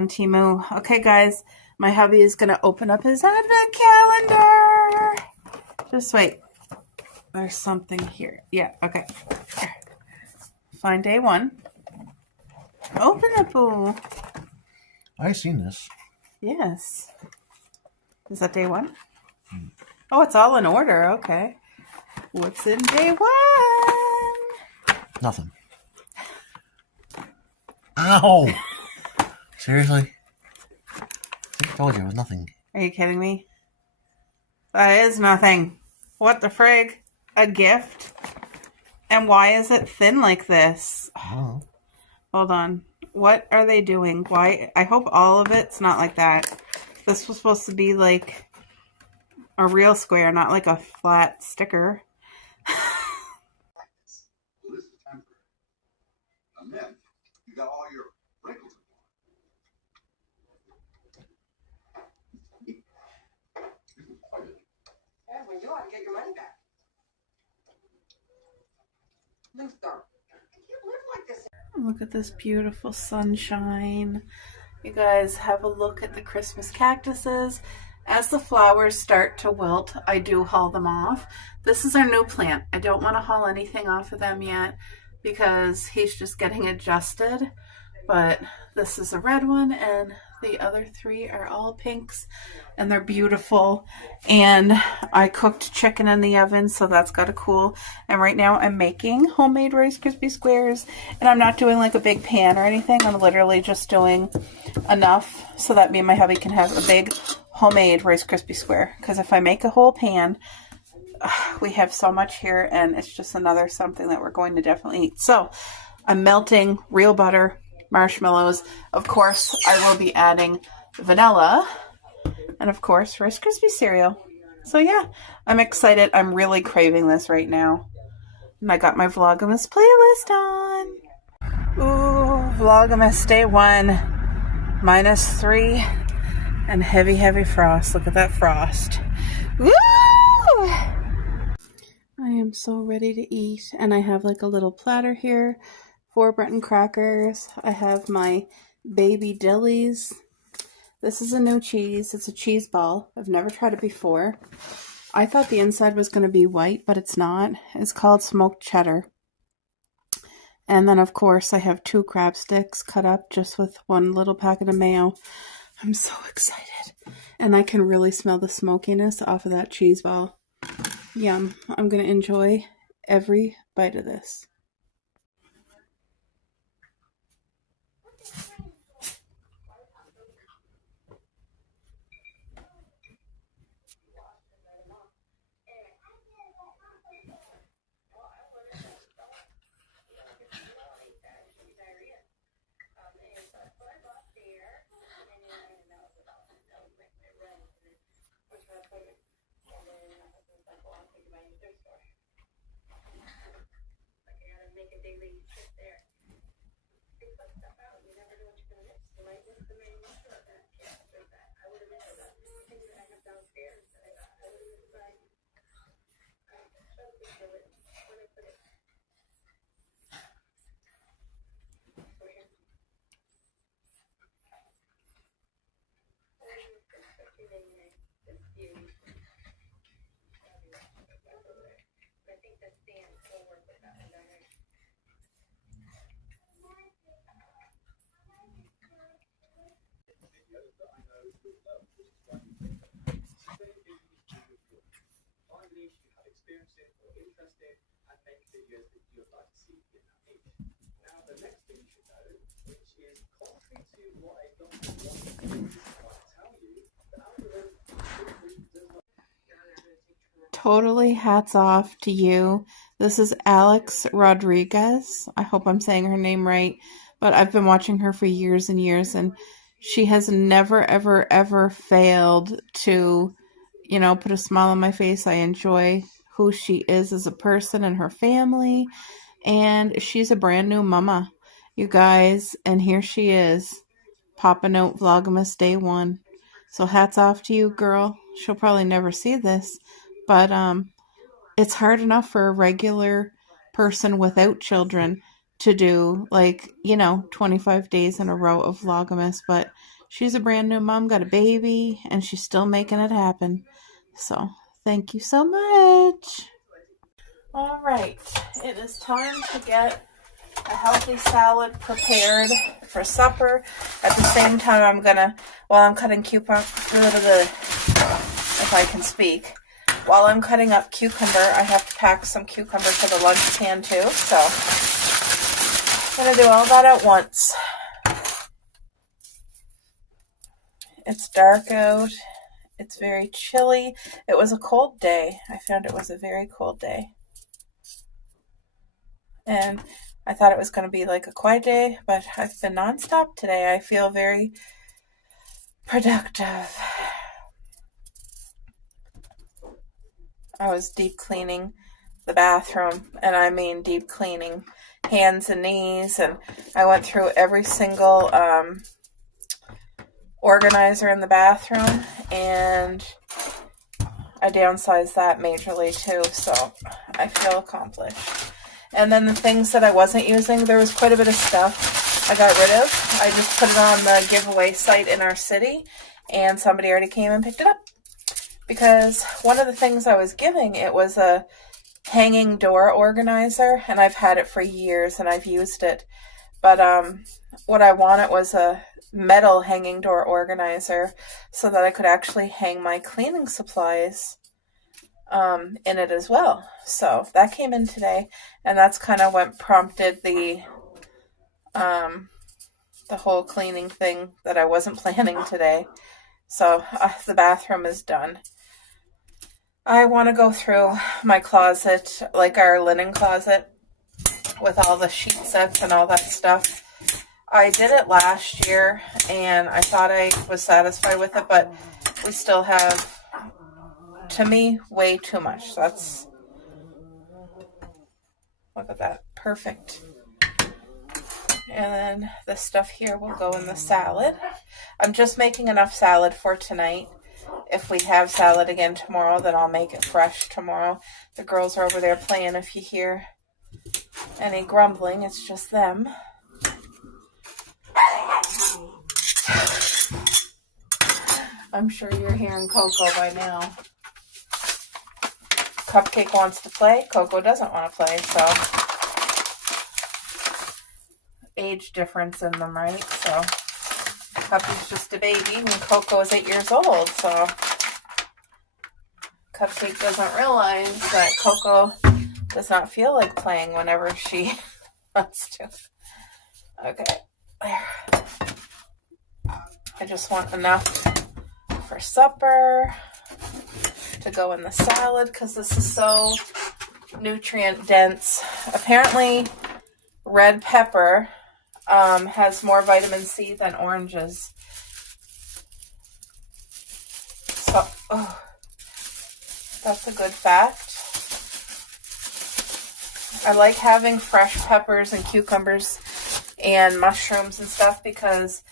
on Temu. Okay, guys, my hubby is going to open up his advent calendar. Just wait. There's something here. Yeah, okay. Here. Find day one. Open it, boo. I've seen this. Yes. Is that day one? Oh, it's all in order. Okay. What's in day one? Nothing. Ow! Seriously? I told you it was nothing. Are you kidding me? That is nothing. What the frig? A gift? And why is it thin like this? Oh. Hold on. What are they doing? Why? I hope all of it's not like that. This was supposed to be like a real square, not like a flat sticker. You got all your wrinkles. Yeah, when you ought to get your money back. Luther, you can't live like this. Look at this beautiful sunshine. You guys have a look at the Christmas cactuses. As the flowers start to wilt, I do haul them off. This is our new plant. I don't want to haul anything off of them yet because he's just getting adjusted. But this is a red one and the other three are all pinks and they're beautiful. And I cooked chicken in the oven, so that's got to cool. And right now I'm making homemade Rice Krispie squares, and I'm not doing like a big pan or anything. I'm literally just doing enough so that me and my hubby can have a big homemade Rice Krispie square. Because if I make a whole pan, we have so much here and it's just another something that we're going to definitely eat. So I'm melting real butter, marshmallows. Of course, I will be adding vanilla and of course Rice Krispie cereal. So yeah, I'm excited. I'm really craving this right now. And I got my vlogmas playlist on. Ooh, vlogmas day one, -3 and heavy, heavy frost. Look at that frost. Woo! I am so ready to eat, and I have like a little platter here. 4 Breton crackers. I have my baby dillies. This is a new cheese. It's a cheese ball. I've never tried it before. I thought the inside was going to be white, but it's not. It's called smoked cheddar. And then, of course, I have 2 crab sticks cut up just with 1 little packet of mayo. I'm so excited. And I can really smell the smokiness off of that cheese ball. Yum. I'm going to enjoy every bite of this. Make a daily trip there. Think about stuff out. You never know what you're going to miss. You might miss the main restaurant that I would have missed that thing that I have downstairs. I would have missed like when I put it. I think the stand will work with that one down there. Now, the next thing you should know, which is contrary to what I don't want to tell you, the algorithm does not. Totally hats off to you. This is Alex Rodriguez. I hope I'm saying her name right, but I've been watching her for years and years, and she has never, ever, ever failed to, put a smile on my face. I enjoy who she is as a person and her family, and she's a brand new mama, you guys, and here she is, popping out Vlogmas day one. So hats off to you, girl. She'll probably never see this, but it's hard enough for a regular person without children to do, like, 25 days in a row of vlogmas, but she's a brand new mom, got a baby, and she's still making it happen. So thank you so much. All right, it is time to get a healthy salad prepared for supper. At the same time, I'm gonna, while I'm cutting if I can speak, while I'm cutting up cucumber, I have to pack some cucumber for the lunch pan too, so I'm gonna do all that at once. It's dark out. It's very chilly. It was a cold day. I found it was a very cold day. And I thought it was going to be like a quiet day, but I've been nonstop today. I feel very productive. I was deep cleaning the bathroom, and I mean deep cleaning, hands and knees, and I went through every single organizer in the bathroom, and I downsized that majorly too, so I feel accomplished. And then the things that I wasn't using, there was quite a bit of stuff I got rid of. I just put it on the giveaway site in our city, and somebody already came and picked it up. Because one of the things I was giving, it was a hanging door organizer, and I've had it for years, and I've used it. But what I wanted was a metal hanging door organizer so that I could actually hang my cleaning supplies in it as well. So that came in today, and that's kind of what prompted the whole cleaning thing that I wasn't planning today. So the bathroom is done. I want to go through my closet, like our linen closet, with all the sheet sets and all that stuff. I did it last year, and I thought I was satisfied with it, but we still have, to me, way too much. So that's, look at that, perfect. And then this stuff here will go in the salad. I'm just making enough salad for tonight. If we have salad again tomorrow, then I'll make it fresh tomorrow. The girls are over there playing. If you hear any grumbling, it's just them. I'm sure you're hearing Coco by now. Cupcake wants to play. Coco doesn't want to play, so age difference in them, right? So Cupcak's just a baby, and Coco is 8 years old, so Cupcake doesn't realize that Coco does not feel like playing whenever she wants to. Okay, there. I just want enough for supper to go in the salad because this is so nutrient dense. Apparently, red pepper has more vitamin C than oranges. So, that's a good fact. I like having fresh peppers and cucumbers and mushrooms and stuff because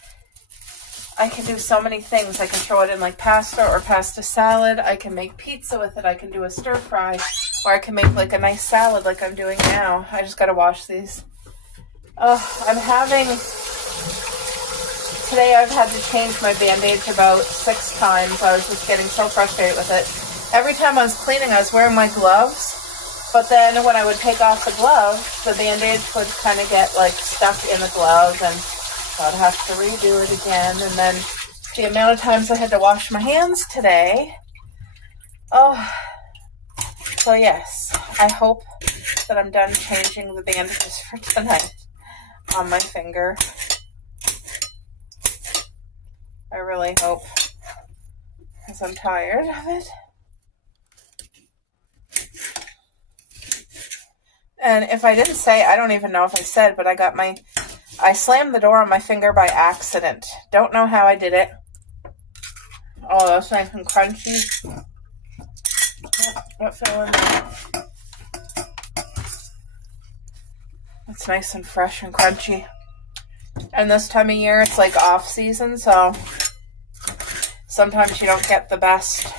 I can do so many things. I can throw it in like pasta or pasta salad. I can make pizza with it. I can do a stir fry, or I can make like a nice salad like I'm doing now. I just got to wash these. Today I've had to change my bandage about 6 times. I was just getting so frustrated with it. Every time I was cleaning, I was wearing my gloves, but then when I would take off the glove, the bandage would kind of get like stuck in the glove, and so I'd have to redo it again. And then the amount of times I had to wash my hands today. So yes, I hope that I'm done changing the bandages for tonight on my finger. I really hope, because I'm tired of it. And if I didn't say, I don't even know if I said, but I slammed the door on my finger by accident. Don't know how I did it. Oh, that's nice and crunchy. What fell in there? It's nice and fresh and crunchy. And this time of year, it's like off season, so sometimes you don't get the best.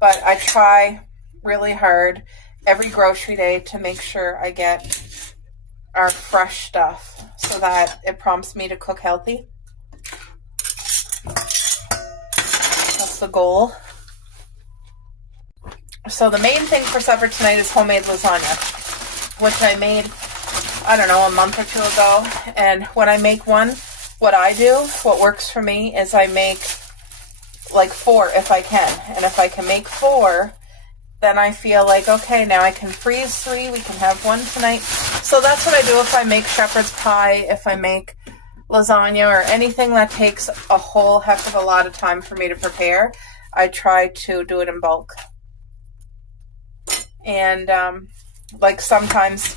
But I try really hard every grocery day to make sure I get our fresh stuff so that it prompts me to cook healthy. That's the goal. So the main thing for supper tonight is homemade lasagna, which I made, I don't know, a month or two ago. And when I make one, what I do, what works for me, is I make like 4 if I can. And if I can make 4, then I feel like, okay, now I can freeze 3. We can have 1 tonight. So that's what I do if I make shepherd's pie, if I make lasagna, or anything that takes a whole heck of a lot of time for me to prepare. I try to do it in bulk. And like sometimes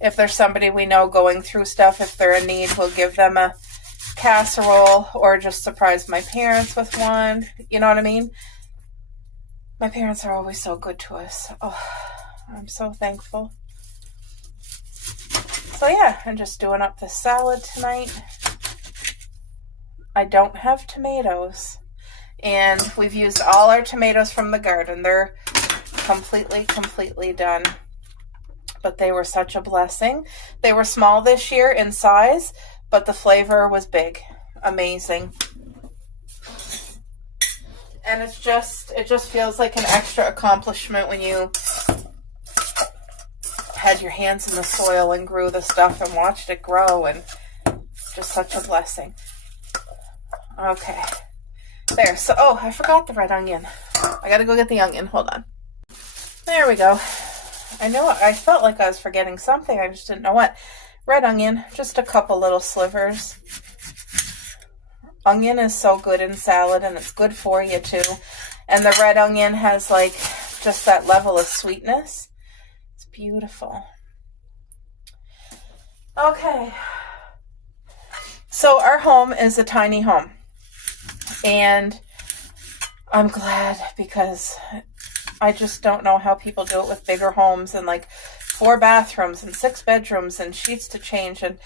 if there's somebody we know going through stuff, if they're in need, we'll give them a casserole or just surprise my parents with one. You know what I mean? My parents are always so good to us. Oh, I'm so thankful. So yeah, I'm just doing up the salad tonight. I don't have tomatoes. And we've used all our tomatoes from the garden. They're completely done. But they were such a blessing. They were small this year in size, but the flavor was big. Amazing. And it just feels like an extra accomplishment when you had your hands in the soil and grew the stuff and watched it grow, and just such a blessing. Okay. There. So, oh, I forgot the red onion. I gotta go get the onion. Hold on. There we go. I felt like I was forgetting something. I just didn't know what. Red onion. Just a couple little slivers. Onion is so good in salad, and it's good for you too. And the red onion has like just that level of sweetness. It's beautiful. Okay. So our home is a tiny home. And I'm glad, because I just don't know how people do it with bigger homes and like 4 bathrooms and 6 bedrooms and sheets to change. And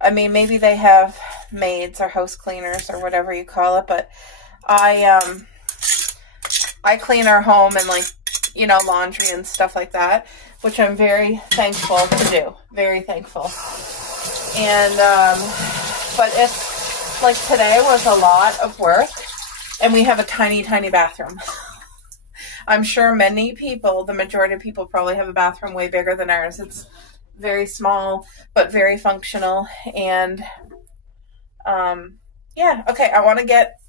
I mean, maybe they have maids or house cleaners or whatever you call it, but I clean our home and, like, you know, laundry and stuff like that, which I'm very thankful to do. Very thankful. And, but it's like today was a lot of work, and we have a tiny bathroom. I'm sure many people, the majority of people, probably have a bathroom way bigger than ours. It's very small, but very functional. And yeah, okay, I want to get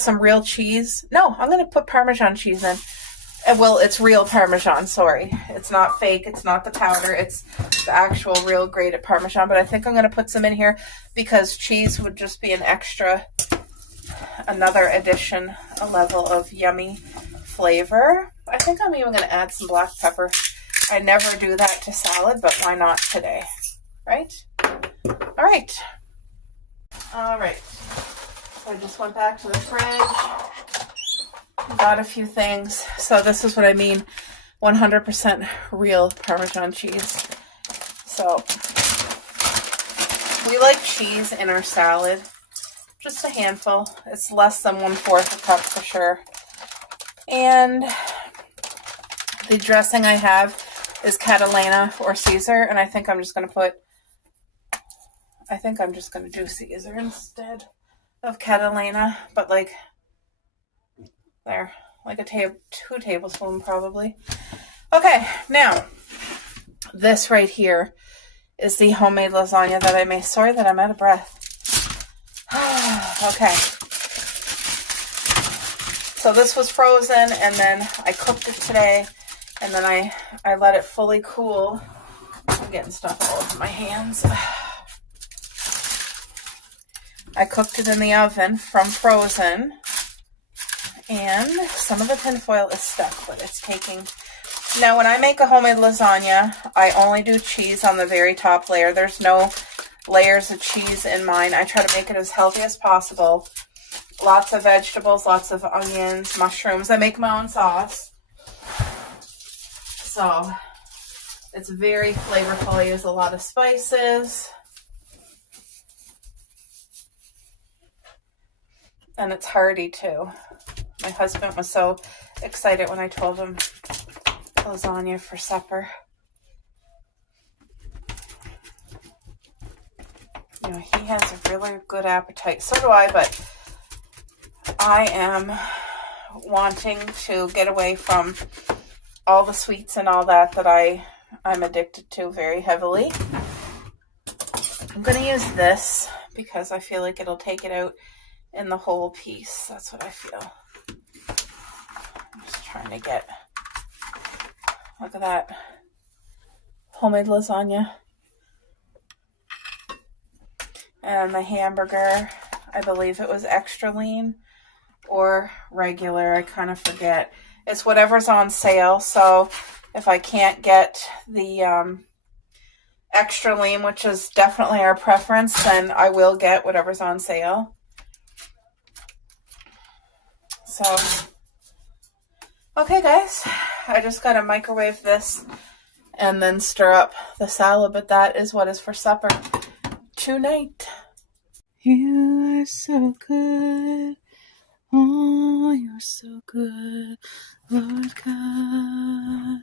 some real cheese. No, I'm going to put Parmesan cheese in. Well, it's real Parmesan, sorry. It's not fake, it's not the powder, it's the actual real grated Parmesan. But I think I'm going to put some in here because cheese would just be another addition, a level of yummy flavor. I think I'm even going to add some black pepper. I never do that to salad, but why not today, right? All right. So I just went back to the fridge, got a few things. So this is what I mean, 100% real Parmesan cheese. So we like cheese in our salad, just a handful. It's less than 1/4 a cup for sure. And the dressing I have is Catalina or Caesar, and I think I'm just going to do Caesar instead of Catalina, but like there, like 2 tablespoons probably. Okay, now this right here is the homemade lasagna that I made. Sorry that I'm out of breath. Okay. So this was frozen, and then I cooked it today, and then I let it fully cool. I'm getting stuff all over my hands. I cooked it in the oven from frozen, and some of the tin foil is stuck, but it's taking... Now, when I make a homemade lasagna, I only do cheese on the very top layer. There's no layers of cheese in mine. I try to make it as healthy as possible. Lots of vegetables, lots of onions, mushrooms. I make my own sauce. So it's very flavorful. I use a lot of spices. And it's hearty too. My husband was so excited when I told him lasagna for supper. You know, he has a really good appetite. So do I, but I am wanting to get away from all the sweets and all that I'm addicted to very heavily. I'm going to use this because I feel like it'll take it out in the whole piece. That's what I feel. I'm just trying to get, look at that, homemade lasagna. And the hamburger, I believe it was extra lean or regular. I kind of forget. It's whatever's on sale. So if I can't get the extra lean, which is definitely our preference, then I will get whatever's on sale. So, okay guys, I just got to microwave this and then stir up the salad, but that is what is for supper tonight. You are so good. Oh, you're so good, Lord God.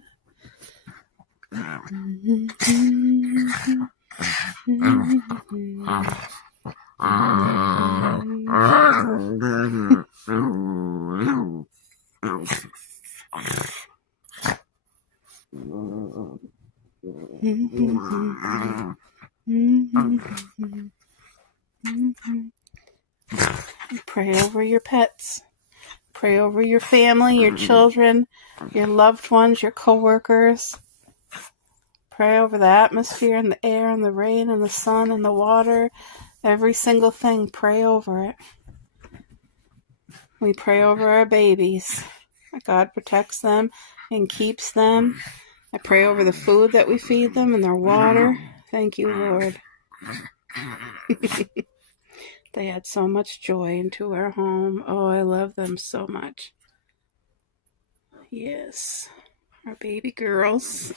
Pray over your pets. Pray over your family, your children, your loved ones, your co-workers. Pray over the atmosphere and the air and the rain and the sun and the water. Every single thing, pray over it. We pray over our babies. God protects them and keeps them. I pray over the food that we feed them and their water. Thank you, Lord. They add so much joy into our home. Oh, I love them so much. Yes, our baby girls.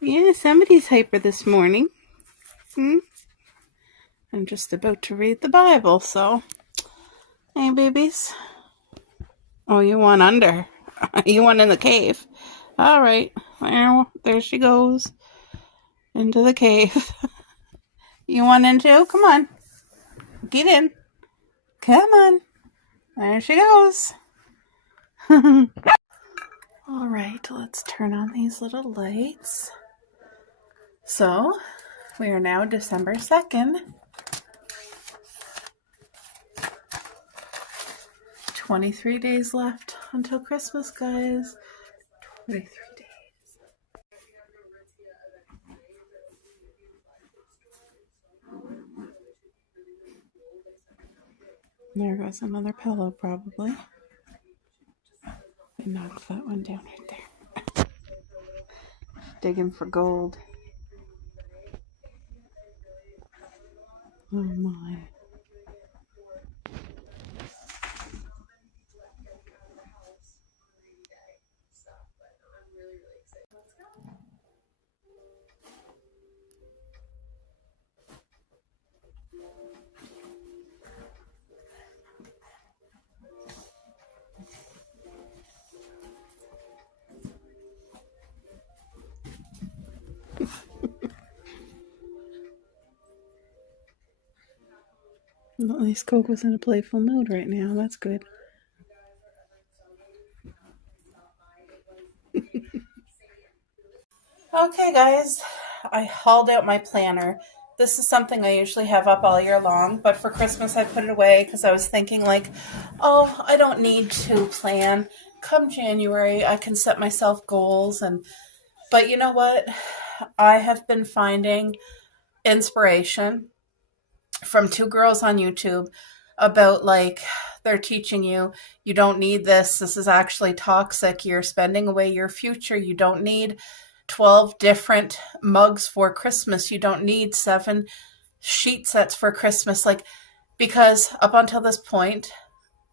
Yeah, somebody's hyper this morning. I'm just about to read the Bible, so. Hey, babies. Oh, you want under. You want in the cave. All right. Well, there she goes. Into the cave. You want in too? Come on. Get in. Come on. There she goes. All right, let's turn on these little lights. So, we are now December 2nd. 23 days left until Christmas, guys. 23 days. There goes another pillow, probably. I knocked that one down right there. Digging for gold. Oh my. Well, at least Coco's in a playful mood right now. That's good. Okay, guys. I hauled out my planner. This is something I usually have up all year long, but for Christmas I put it away because I was thinking like, oh, I don't need to plan. Come January, I can set myself goals. But you know what? I have been finding inspiration from two girls on YouTube about like they're teaching you don't need this is actually toxic, you're spending away your future, you don't need 12 different mugs for Christmas, you don't need 7 sheet sets for Christmas, like, because up until this point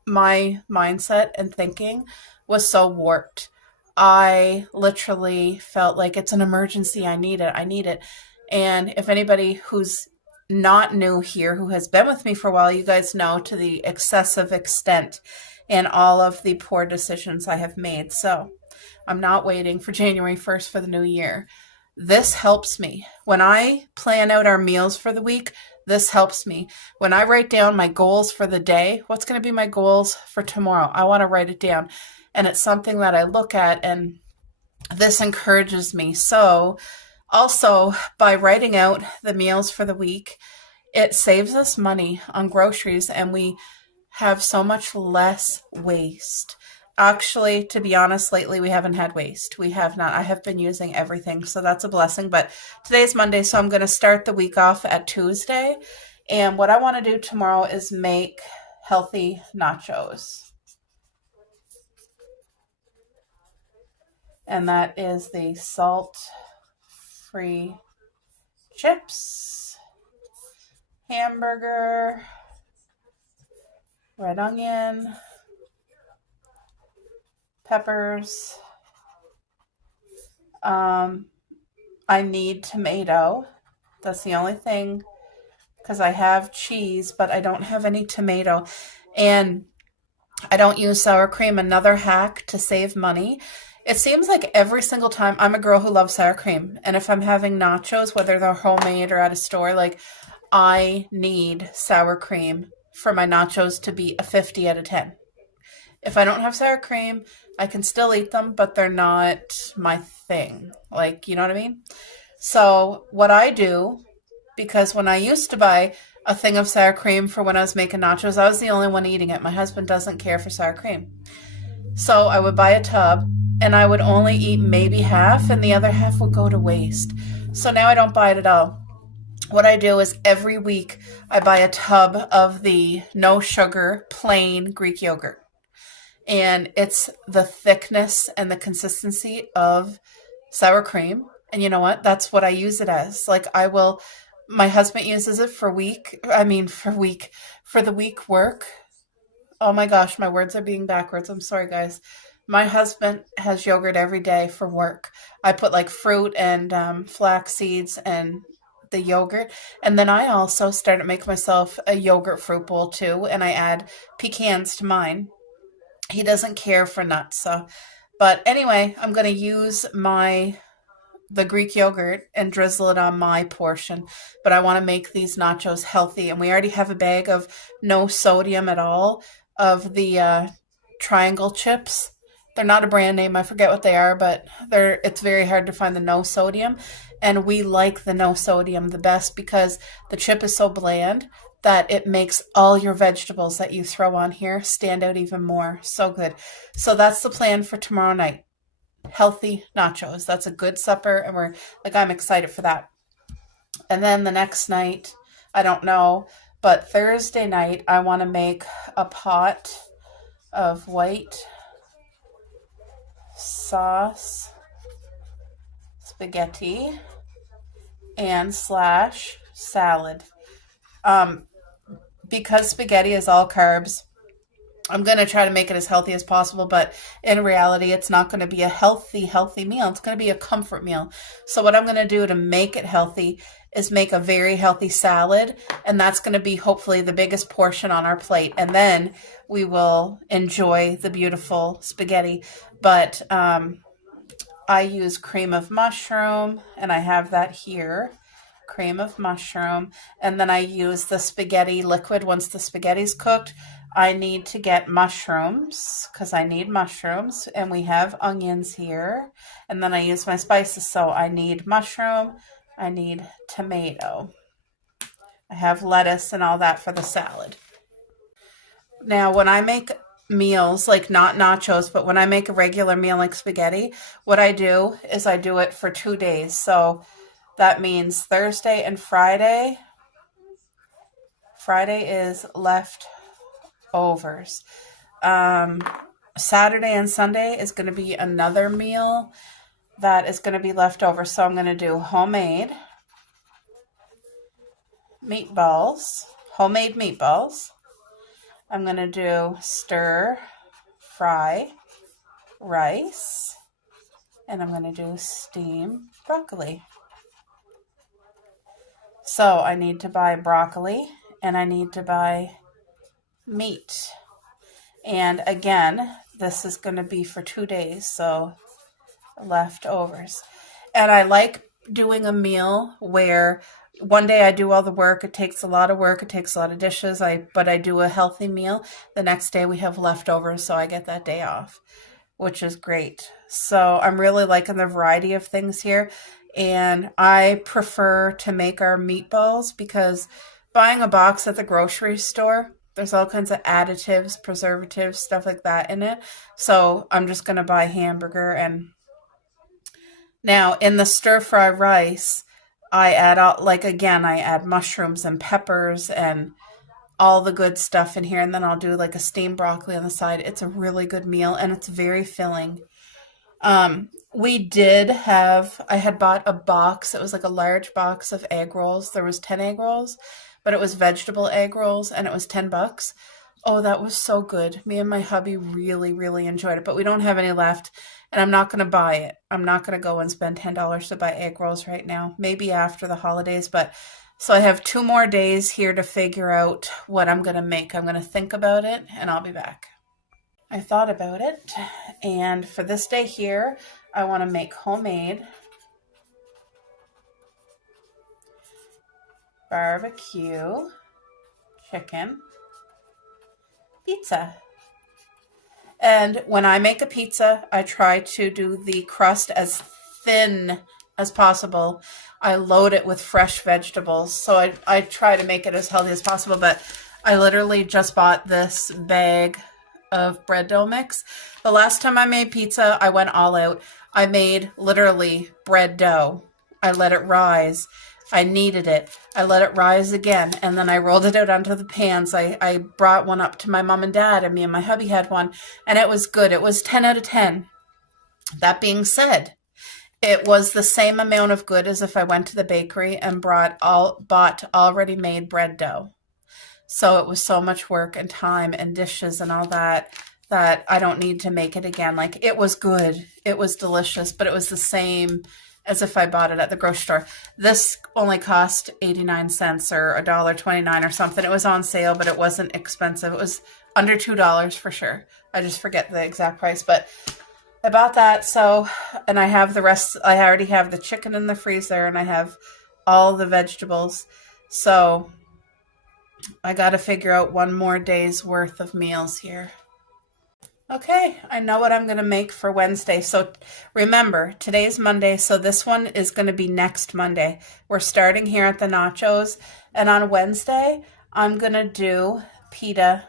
my mindset and thinking was so warped. I literally felt like it's an emergency, I need it. And if anybody who's not new here, who has been with me for a while, you guys know to the excessive extent and all of the poor decisions I have made. So I'm not waiting for January 1st for the new year. This helps me. When I plan out our meals for the week, this helps me. When I write down my goals for the day, what's going to be my goals for tomorrow? I want to write it down. And it's something that I look at, and this encourages me. So, also, by writing out the meals for the week, it saves us money on groceries, and we have so much less waste. Actually, to be honest, lately we haven't had waste. We have not. I have been using everything, so that's a blessing. But today's Monday, so I'm going to start the week off at Tuesday. And what I want to do tomorrow is make healthy nachos. And that is the salt-free chips, hamburger, red onion, peppers. I need tomato. That's the only thing, because I have cheese, but I don't have any tomato. And I don't use sour cream. Another hack to save money. It seems like every single time, I'm a girl who loves sour cream. And if I'm having nachos, whether they're homemade or at a store, like, I need sour cream for my nachos to be a 50 out of 10. If I don't have sour cream, I can still eat them, but they're not my thing. Like, you know what I mean? So what I do, because when I used to buy a thing of sour cream for when I was making nachos, I was the only one eating it. My husband doesn't care for sour cream. So I would buy a tub, and I would only eat maybe half, and the other half would go to waste. So now I don't buy it at all. What I do is every week I buy a tub of the no sugar, plain Greek yogurt. And it's the thickness and the consistency of sour cream. And you know what? That's what I use it as. Like, my husband uses it for the week work. Oh my gosh, my words are being backwards. I'm sorry, guys. My husband has yogurt every day for work. I put like fruit and flax seeds and the yogurt. And then I also started making myself a yogurt fruit bowl too. And I add pecans to mine. He doesn't care for nuts. So, but anyway, I'm going to use the Greek yogurt and drizzle it on my portion. But I want to make these nachos healthy. And we already have a bag of no sodium at all of the triangle chips. They're not a brand name. I forget what they are, but it's very hard to find the no sodium. And we like the no sodium the best because the chip is so bland that it makes all your vegetables that you throw on here stand out even more. So good. So that's the plan for tomorrow night. Healthy nachos. That's a good supper, and I'm excited for that. And then the next night, I don't know, but Thursday night I want to make a pot of white sauce spaghetti and slash salad. Because spaghetti is all carbs, I'm going to try to make it as healthy as possible, but in reality, it's not going to be a healthy meal. It's going to be a comfort meal. So what I'm going to do to make it healthy is make a very healthy salad, and that's going to be hopefully the biggest portion on our plate. And then we will enjoy the beautiful spaghetti. But I use cream of mushroom, and I have that here. Cream of mushroom. And then I use the spaghetti liquid. Once the spaghetti's cooked, I need to get mushrooms because I need mushrooms, and we have onions here. And then I use my spices. So I need mushroom, I need tomato. I have lettuce and all that for the salad. Now, when I make meals, like not nachos, but when I make a regular meal like spaghetti, what I do is I do it for 2 days. So that means Thursday and Friday. Friday is leftovers. Saturday and Sunday is going to be another meal that is going to be leftover. So I'm going to do homemade meatballs. I'm going to do stir fry rice. And I'm going to do steam broccoli. So I need to buy broccoli and I need to buy meat. And again, this is going to be for 2 days, so leftovers. And I like doing a meal where one day I do all the work. It takes a lot of work. It takes a lot of dishes. But I do a healthy meal. The next day we have leftovers, so I get that day off, which is great. So I'm really liking the variety of things here. And I prefer to make our meatballs because buying a box at the grocery store, there's all kinds of additives, preservatives, stuff like that in it. So I'm just going to buy hamburger. And now in the stir fry rice, I add all, like again, I add mushrooms and peppers and all the good stuff in here. And then I'll do like a steamed broccoli on the side. It's a really good meal and it's very filling. We did have, I had bought a box. It was like a large box of egg rolls. There was 10 egg rolls, but it was vegetable egg rolls and it was $10. Oh, that was so good. Me and my hubby really, really enjoyed it, but we don't have any left and I'm not going to buy it. I'm not going to go and spend $10 to buy egg rolls right now. Maybe after the holidays, but so I have 2 more days here to figure out what I'm going to make. I'm going to think about it and I'll be back. I thought about it, and for this day here, I want to make homemade barbecue chicken pizza. And when I make a pizza, I try to do the crust as thin as possible. I load it with fresh vegetables, so I try to make it as healthy as possible, but I literally just bought this bag of bread dough mix. The last time I made pizza, I went all out. I made literally bread dough. I let it rise. I kneaded it. I let it rise again, and then I rolled it out onto the pans. I brought one up to my mom and dad, and me and my hubby had one, and it was good. It was 10 out of 10. That being said, it was the same amount of good as if I went to the bakery and bought already made bread dough. So it was so much work and time and dishes and all that I don't need to make it again. Like, it was good. It was delicious, but it was the same as if I bought it at the grocery store. This only cost 89 cents or $1.29 or something. It was on sale, but it wasn't expensive. It was under $2 for sure. I just forget the exact price, but I bought that. So, and I have the rest. I already have the chicken in the freezer and I have all the vegetables. So I got to figure out one more day's worth of meals here. Okay, I know what I'm going to make for Wednesday. So remember, today's Monday, so this one is going to be next Monday. We're starting here at the nachos, and on Wednesday, I'm going to do pita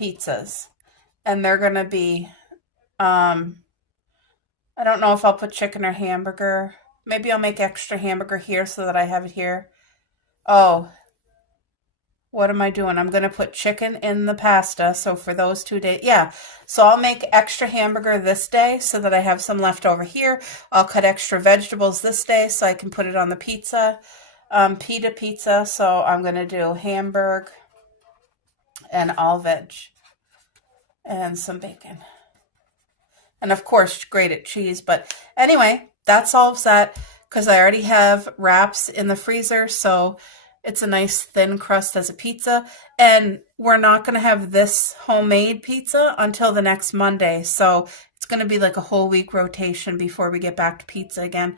pizzas. And they're going to be, I don't know if I'll put chicken or hamburger. Maybe I'll make extra hamburger here so that I have it here. Oh, what am I doing? I'm going to put chicken in the pasta. So for those 2 days, yeah. So I'll make extra hamburger this day so that I have some left over here. I'll cut extra vegetables this day so I can put it on the pizza, pita pizza. So I'm going to do hamburger and all veg and some bacon. And of course, grated cheese. But anyway, that's all set because I already have wraps in the freezer. So it's a nice thin crust as a pizza. And we're not going to have this homemade pizza until the next Monday. So it's going to be like a whole week rotation before we get back to pizza again.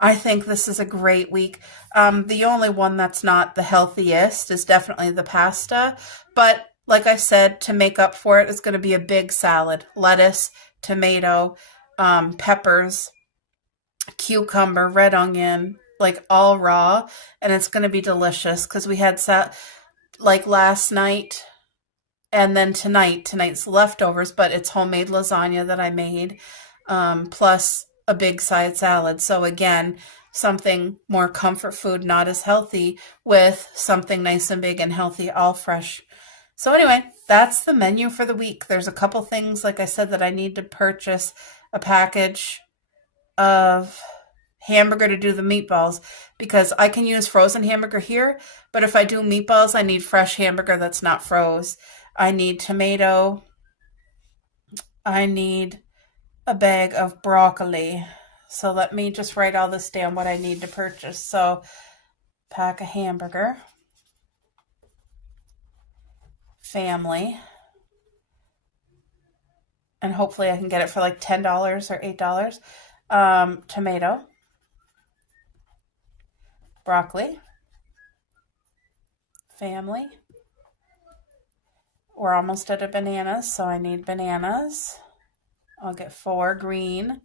I think this is a great week. The only one that's not the healthiest is definitely the pasta. But like I said, to make up for it, it's going to be a big salad. Lettuce, tomato, peppers, cucumber, red onion, like all raw, and it's going to be delicious because we had like last night and then tonight's leftovers, but it's homemade lasagna that I made, plus a big side salad. So again, something more comfort food, not as healthy, with something nice and big and healthy, all fresh. So anyway, that's the menu for the week. There's a couple things, like I said, that I need to purchase. A package of hamburger to do the meatballs because I can use frozen hamburger here, but if I do meatballs, I need fresh hamburger that's not froze. I need tomato. I need a bag of broccoli. So let me just write all this down, what I need to purchase. So pack of hamburger, family, and hopefully I can get it for like $10 or $8. Tomato, broccoli, family. We're almost out of bananas, so I need bananas. I'll get 4 green.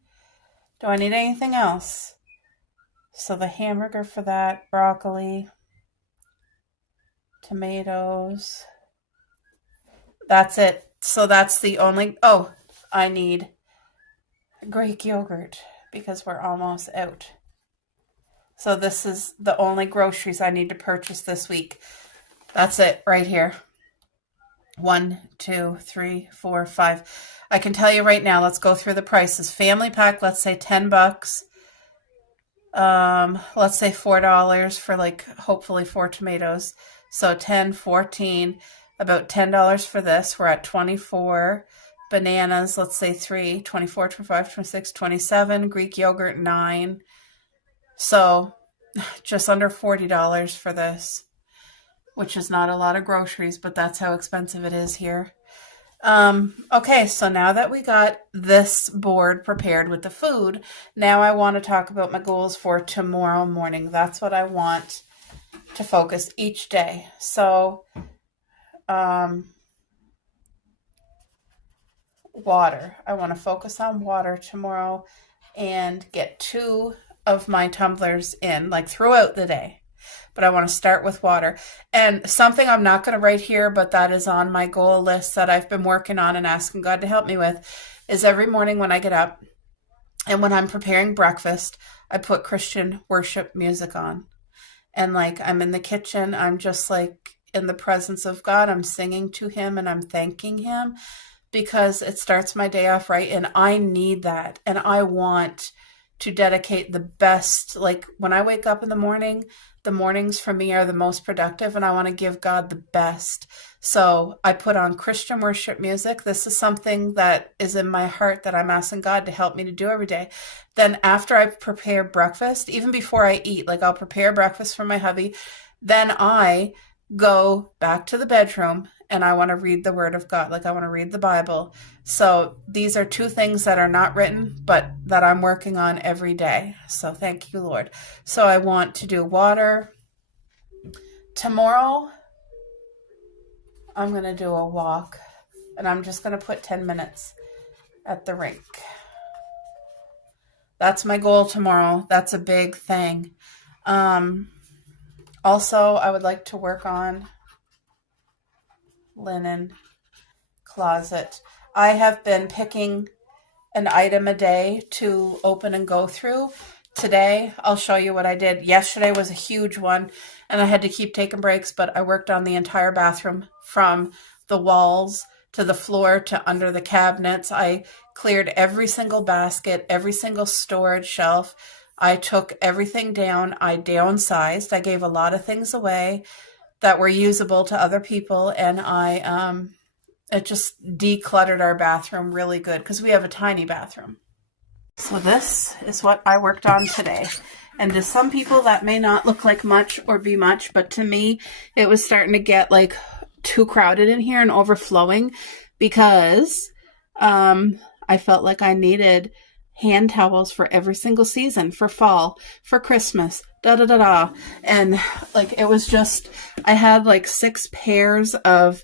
Do I need anything else? So the hamburger for that, broccoli, tomatoes. That's it. So that's the only, oh, I need Greek yogurt because we're almost out. So this is the only groceries I need to purchase this week. That's it right here. 1, 2, 3, 4, 5. I can tell you right now, let's go through the prices. Family pack, let's say $10. Let's say $4 for like hopefully 4 tomatoes. So 10, 14, about $10 for this. We're at 24. Bananas, let's say 3, 24, 25, 26, 27. Greek yogurt, 9. So just under $40 for this, which is not a lot of groceries, but that's how expensive it is here. Okay, so now that we got this board prepared with the food, now I want to talk about my goals for tomorrow morning. That's what I want to focus each day. So, water. I want to focus on water tomorrow and get 2 of my tumblers in, like throughout the day. But I want to start with water. And something I'm not going to write here, but that is on my goal list that I've been working on and asking God to help me with, is every morning when I get up and when I'm preparing breakfast, I put Christian worship music on. And like I'm in the kitchen, I'm just like in the presence of God. I'm singing to him and I'm thanking him because it starts my day off right. And I need that. And I want to dedicate the best, like when I wake up in the morning, the mornings for me are the most productive and I want to give God the best. So I put on Christian worship music. This is something that is in my heart that I'm asking God to help me to do every day. Then after I prepare breakfast, even before I eat, like I'll prepare breakfast for my hubby, then I go back to the bedroom and I want to read the Word of God. Like I want to read the Bible. So these are 2 things that are not written, but that I'm working on every day. So thank you, Lord. So I want to do water. Tomorrow, I'm going to do a walk and I'm just going to put 10 minutes at the rink. That's my goal tomorrow. That's a big thing. Also, I would like to work on linen closet. I have been picking an item a day to open and go through. Today, I'll show you what I did. Yesterday was a huge one, and I had to keep taking breaks, but I worked on the entire bathroom from the walls to the floor to under the cabinets. I cleared every single basket, every single storage shelf. I took everything down. I downsized. I gave a lot of things away that were usable to other people, and it just decluttered our bathroom really good because we have a tiny bathroom. So this is what I worked on today. And to some people that may not look like much or be much, but to me it was starting to get like too crowded in here and overflowing because I felt like I needed hand towels for every single season, for fall, for Christmas, and like it was just, I had like 6 pairs of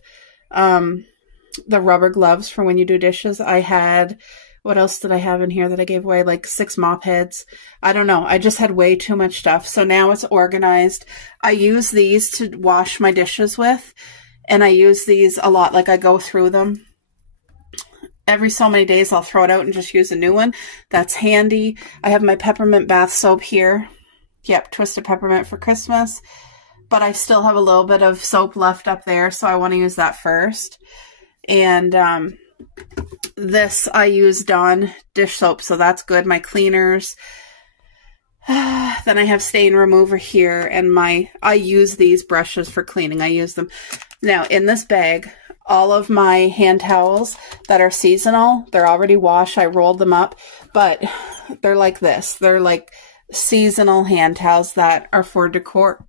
the rubber gloves for when you do dishes. I had, what else did I have in here that I gave away? Like 6 mop heads. I don't know. I just had way too much stuff. So now it's organized. I use these to wash my dishes with, and I use these a lot. Like I go through them. Every so many days I'll throw it out and just use a new one. That's handy. I have my peppermint bath soap here. Yep, twisted peppermint for Christmas. But I still have a little bit of soap left up there, so I want to use that first. And this I use Dawn dish soap, so that's good. My cleaners. Then I have stain remover here, and I use these brushes for cleaning. I use them. Now, in this bag, all of my hand towels that are seasonal, they're already washed. I rolled them up, but they're like this. They're like seasonal hand towels that are for decor,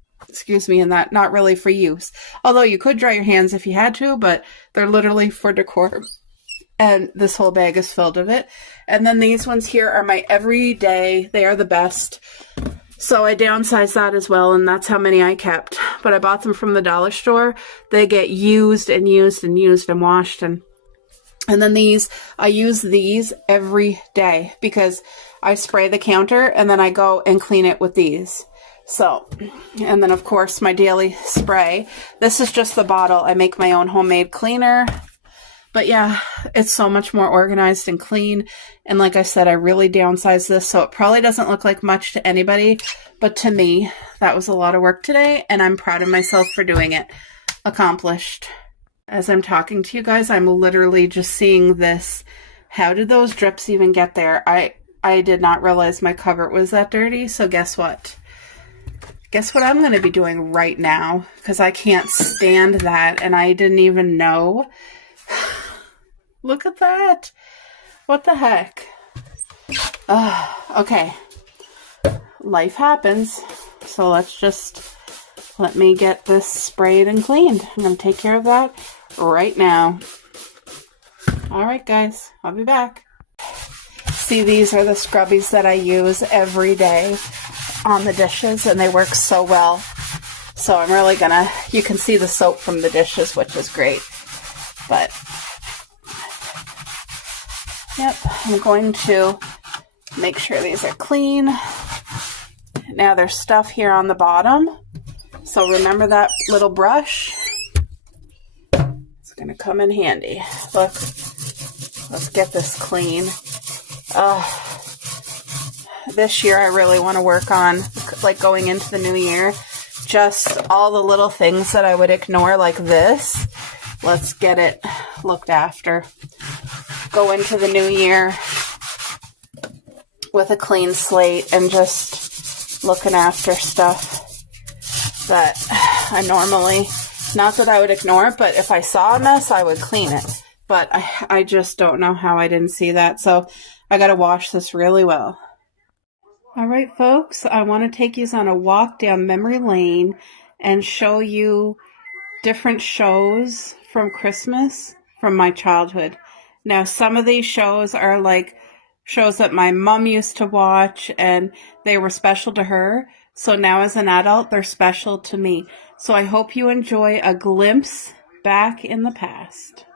and that not really for use. Although you could dry your hands if you had to, but they're literally for decor. And this whole bag is filled with it. And then these ones here are my everyday. They are the best. So I downsized that as well, and that's how many I kept. But I bought them from the dollar store. They get used and used and used and washed. And then these, I use these every day because I spray the counter and then I go and clean it with these. So, and then of course my daily spray. This is just the bottle. I make my own homemade cleaner. But yeah, it's so much more organized and clean. And like I said, I really downsized this, so it probably doesn't look like much to anybody. But to me, that was a lot of work today, and I'm proud of myself for doing it. Accomplished. As I'm talking to you guys, I'm literally just seeing this. How did those drips even get there? I did not realize my cover was that dirty, so guess what? Guess what I'm going to be doing right now? Because I can't stand that, and I didn't even know. Look at that. What the heck? Okay. Life happens. So let me get this sprayed and cleaned. I'm going to take care of that right now. All right, guys. I'll be back. See, these are the scrubbies that I use every day on the dishes, and they work so well. So I'm really going to, you can see the soap from the dishes, which is great. But yep, I'm going to make sure these are clean. Now there's stuff here on the bottom. So remember that little brush? It's going to come in handy. Look, let's get this clean. This year I really want to work on, like going into the new year, just all the little things that I would ignore like this. Let's get it looked after. Go into the new year with a clean slate and just looking after stuff that I normally, not that I would ignore, but if I saw a mess, I would clean it. But I just don't know how I didn't see that. So I got to wash this really well. All right, folks, I want to take you on a walk down memory lane and show you different shows from Christmas from my childhood. Now, some of these shows are like shows that my mom used to watch, and they were special to her. So now as an adult, they're special to me. So I hope you enjoy a glimpse back in the past.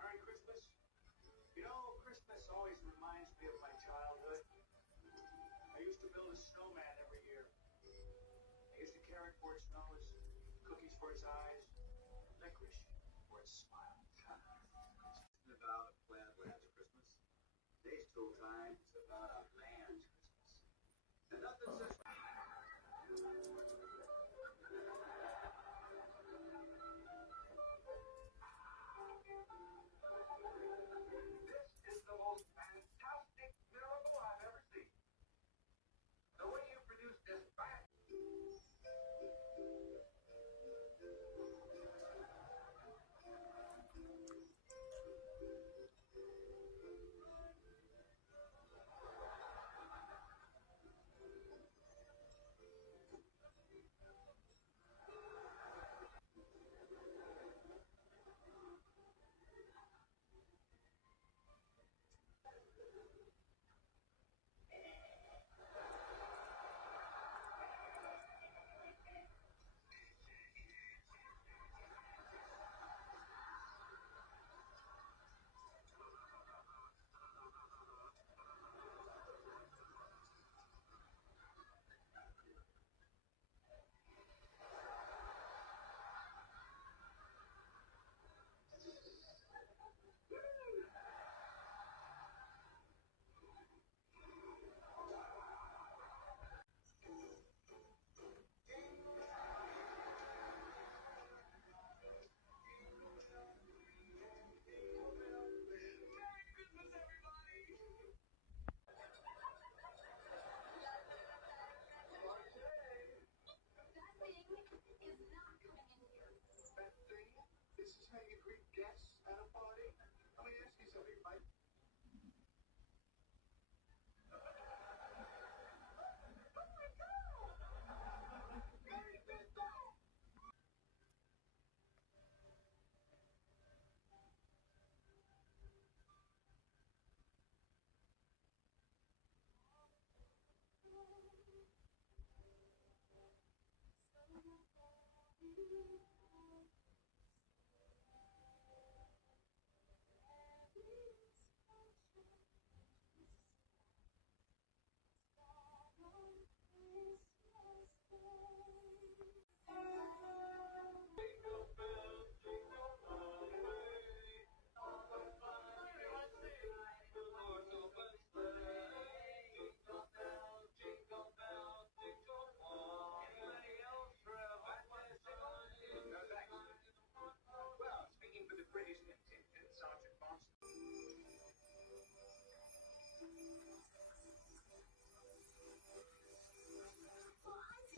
Merry Christmas. You know, Christmas always reminds me of my childhood. I used to build a snowman every year. I used to carrot for its nose, cookies for its eyes, licorice for its smile. About a glad land's Christmas. Today's tool time is about a man's Christmas. And nothing says the most fantastic miracle I've ever seen. The way you produce this fat.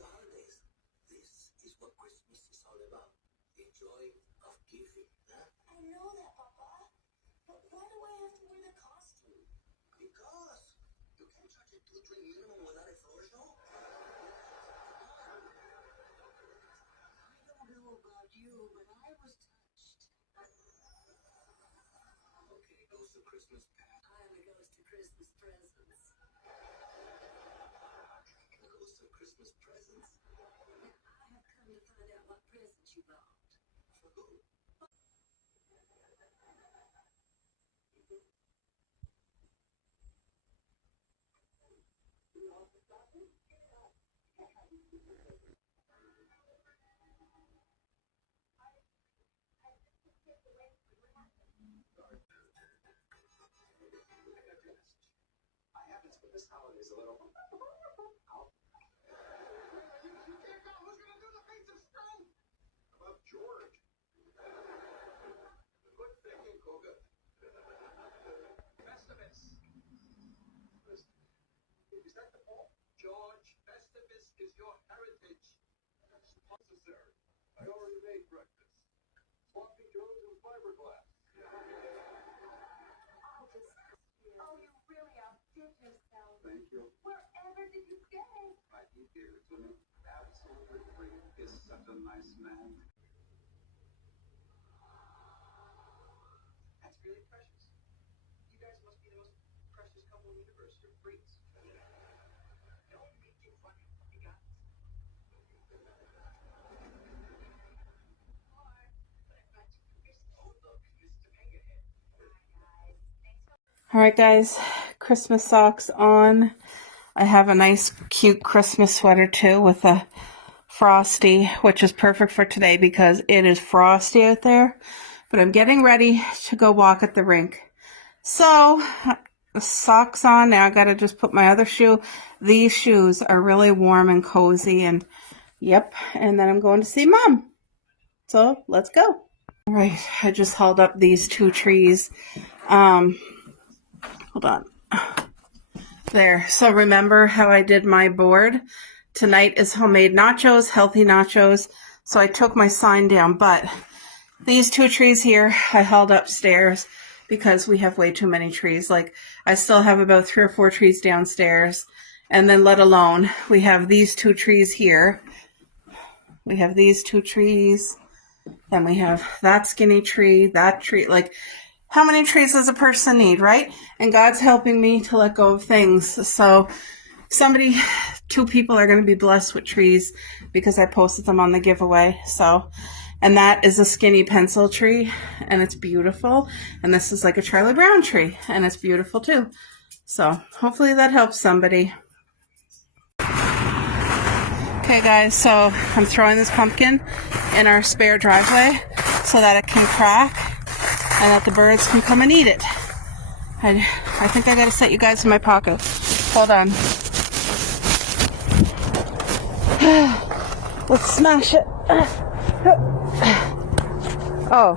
Holidays. This is what Christmas is all about. The joy of giving. Huh? I know that, Papa. But why do I have to wear the costume? Because you can't charge a 2-drink minimum without a floor show. I don't know about you, but I was touched. Okay, it goes to Christmas past. Finally goes to Christmas presents. It goes to Christmas presents. I have come to find out what presents you bought. For who? I haven't spent this holidays a little. Out. You can't go. Who's gonna do the pizza stone? How about George? Good thinking, Koga. Festivus. Is that the Pope? George, Festivus is your heritage. It's necessary. I already made breakfast. Sloppy joes and fiberglass. Oh, you really outdid yourself. Thank you. Wherever did you get it? He gave it to me. Absolutely free. He's such a nice man. That's really precious. You guys must be the most precious couple in the universe. You're freaks. Don't make it funny. You got it. Oh, look, Mr. Pengahead. All right, guys, Christmas socks on. I have a nice, cute Christmas sweater too with a frosty, which is perfect for today because it is frosty out there. But I'm getting ready to go walk at the rink. So, the socks on. Now I got to just put my other shoe. These shoes are really warm and cozy, and yep. And then I'm going to see Mom. So, let's go. All right, I just hauled up these 2 trees. Hold on. There. So remember how I did my board? Tonight is homemade nachos, healthy nachos. So I took my sign down, but these 2 trees here I held upstairs because we have way too many trees. Like, I still have about 3 or 4 trees downstairs. And then let alone, we have these 2 trees here. We have these 2 trees. Then we have that skinny tree, that tree. Like, how many trees does a person need, right? And God's helping me to let go of things. So 2 people are going to be blessed with trees because I posted them on the giveaway. So, and that is a skinny pencil tree, and it's beautiful. And this is like a Charlie Brown tree, and it's beautiful too. So hopefully that helps somebody. Okay, guys, so I'm throwing this pumpkin in our spare driveway so that it can crack and that the birds can come and eat it. I think I gotta set you guys in my pocket. Hold on. Let's smash it. Oh,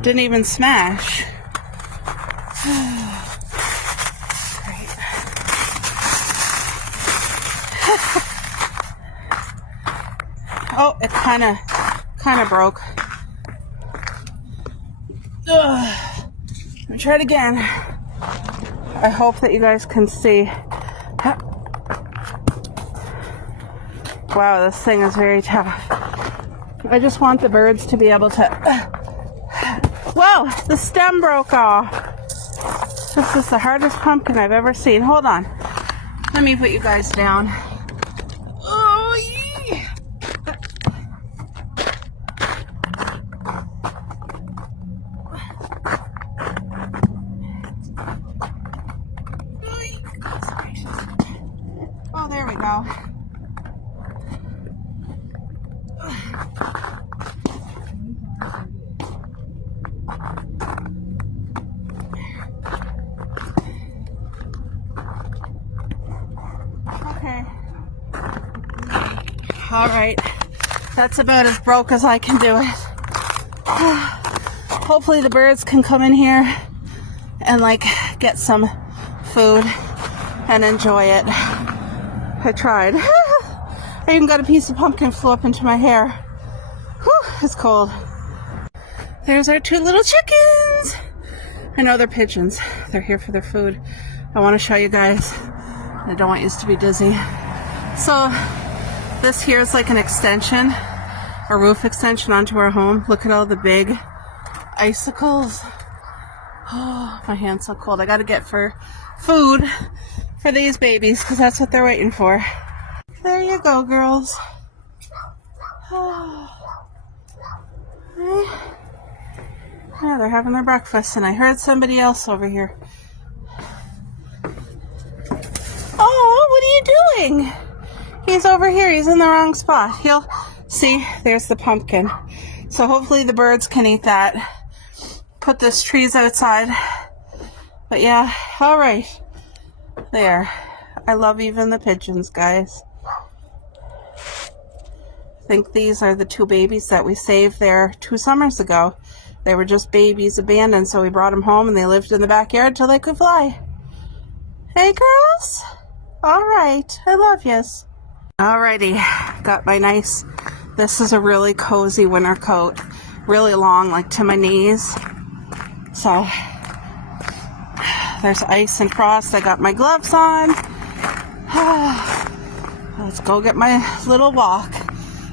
didn't even smash. Great. Oh, it kind of broke. Ugh. Let me try it again. I hope that you guys can see. Wow, this thing is very tough. I just want the birds to be able to... Whoa, the stem broke off. This is the hardest pumpkin I've ever seen. Hold on. Let me put you guys down. Oh, yeah. go. Okay. All right. That's about as broke as I can do it. Hopefully the birds can come in here and like get some food and enjoy it. I tried. I even got a piece of pumpkin flew up into my hair. Whew, it's cold. There's our 2 little chickens. I know they're pigeons. They're here for their food. I want to show you guys. I don't want you to be dizzy. So this here is like an extension, a roof extension onto our home. Look at all the big icicles. Oh, my hand's so cold. I got to get for food for these babies because that's what they're waiting for. There you go, girls. Oh. Yeah, they're having their breakfast, and I heard somebody else over here. Oh, what are you doing? He's over here. He's in the wrong spot. He'll see. There's the pumpkin. So hopefully the birds can eat that. Put this trees outside. But yeah, all right. There. I love even the pigeons, guys. I think these are the 2 babies that we saved there 2 summers ago. They were just babies abandoned, so we brought them home and they lived in the backyard till they could fly. Hey, girls. All right. I love yous. Alrighty. Got my nice, this is a really cozy winter coat. Really long, like to my knees. So, there's ice and frost. I got my gloves on. Let's go get my little walk.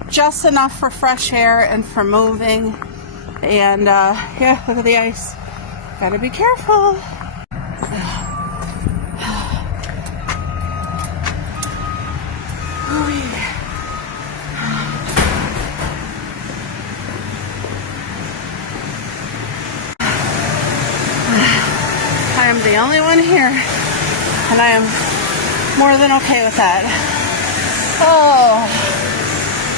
Just enough for fresh air and for moving. And yeah, look at the ice. Gotta be careful. I am the only one here, and I am more than okay with that. Oh,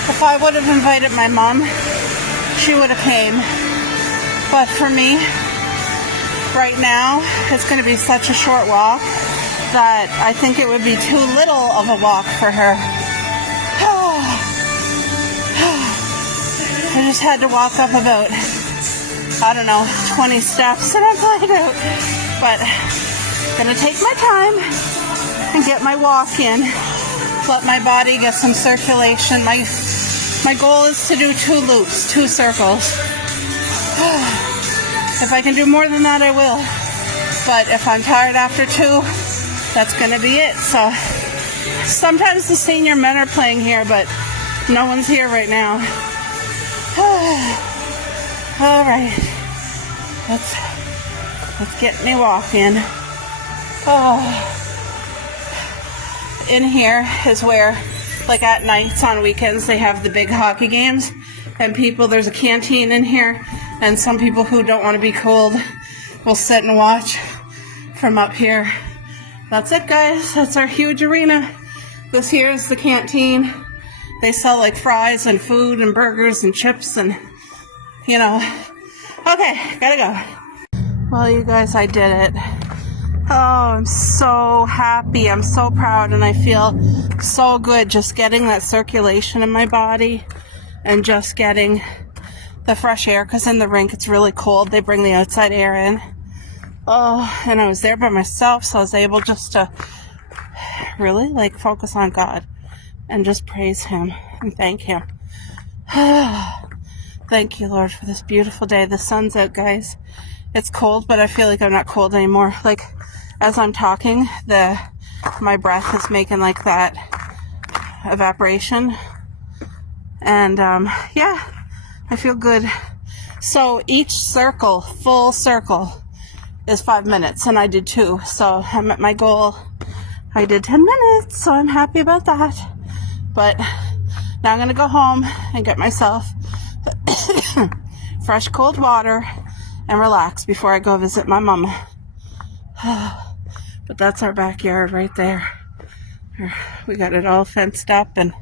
if I would have invited my mom, she would have came. But for me, right now, it's going to be such a short walk that I think it would be too little of a walk for her. I just had to walk up about, I don't know, 20 steps and I'm played out. But I'm going to take my time and get my walk in. Let my body get some circulation. My goal is to do 2 loops, 2 circles. If I can do more than that, I will. But if I'm tired after 2, that's going to be it. So sometimes the senior men are playing here, but no one's here right now. All right. Let's get me walking. Oh. In here is where, like at nights on weekends, they have the big hockey games. And there's a canteen in here. And some people who don't want to be cold will sit and watch from up here. That's it, guys. That's our huge arena. This here is the canteen. They sell like fries and food and burgers and chips and, you know. Okay, gotta go. Well, you guys, I did it. Oh, I'm so happy. I'm so proud, and I feel so good just getting that circulation in my body and just getting the fresh air, because in the rink it's really cold. They bring the outside air in. Oh, and I was there by myself, so I was able just to really like focus on God and just praise Him and thank Him. Thank you, Lord, for this beautiful day. The sun's out, guys. It's cold, but I feel like I'm not cold anymore. Like, as I'm talking, my breath is making like that evaporation. And, yeah, I feel good. So each circle, full circle, is 5 minutes, and I did 2. So I'm at my goal. I did 10 minutes, so I'm happy about that. But now I'm going to go home and get myself fresh cold water and relax before I go visit my mama. But that's our backyard right there. We got it all fenced up, and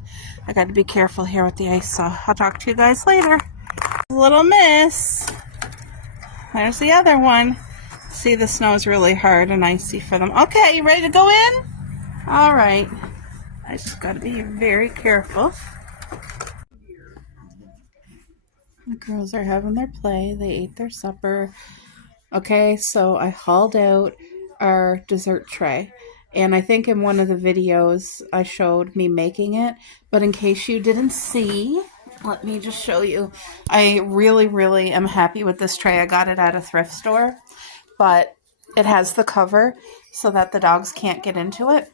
I got to be careful here with the ice, so I'll talk to you guys later. Little miss. There's the other one. See, the snow's really hard and icy for them. Okay, you ready to go in? All right. I just got to be very careful. The girls are having their play. They ate their supper. Okay, so I hauled out our dessert tray. And I think in one of the videos I showed me making it. But in case you didn't see, let me just show you. I really, really am happy with this tray. I got it at a thrift store. But it has the cover so that the dogs can't get into it.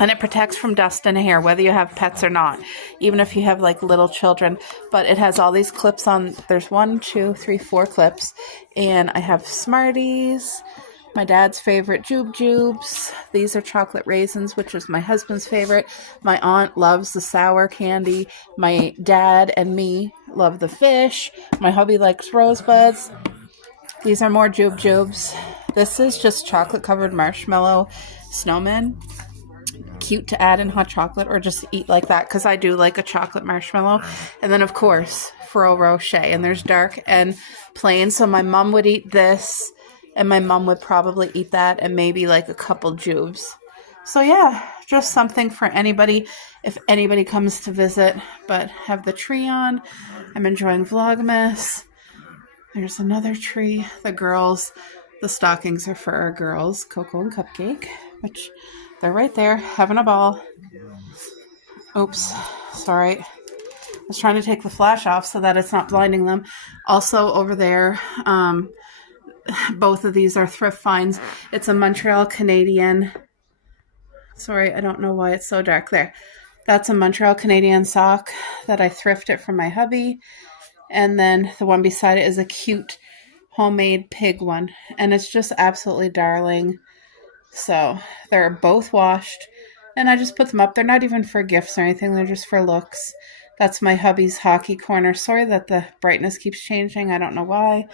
And it protects from dust and hair, whether you have pets or not, even if you have like little children. But it has all these clips on. There's 1, 2, 3, 4 clips. And I have Smarties, my dad's favorite Jube Jubes. These are chocolate raisins, which is my husband's favorite. My aunt loves the sour candy. My dad and me love the fish. My hubby likes rosebuds. These are more Jube Jubes. This is just chocolate covered marshmallow snowman. Cute to add in hot chocolate or just eat like that, because I do like a chocolate marshmallow. And then of course Ferrero Rocher, and there's dark and plain, so my mom would eat this and my mom would probably eat that and maybe like a couple Jubes. So yeah, just something for anybody if anybody comes to visit. But have the tree on. I'm enjoying Vlogmas. There's another tree. The girls, the stockings are for our girls, Coco and Cupcake, which they're right there having a ball. Oops, sorry. I was trying to take the flash off so that it's not blinding them. Also over there, both of these are thrift finds. It's a Montreal Canadian. Sorry, I don't know why it's so dark there. That's a Montreal Canadian sock that I thrifted from my hubby. And then the one beside it is a cute homemade pig one. And it's just absolutely darling. So they're both washed. And I just put them up. They're not even for gifts or anything. They're just for looks. That's my hubby's hockey corner. Sorry that the brightness keeps changing. I don't know why.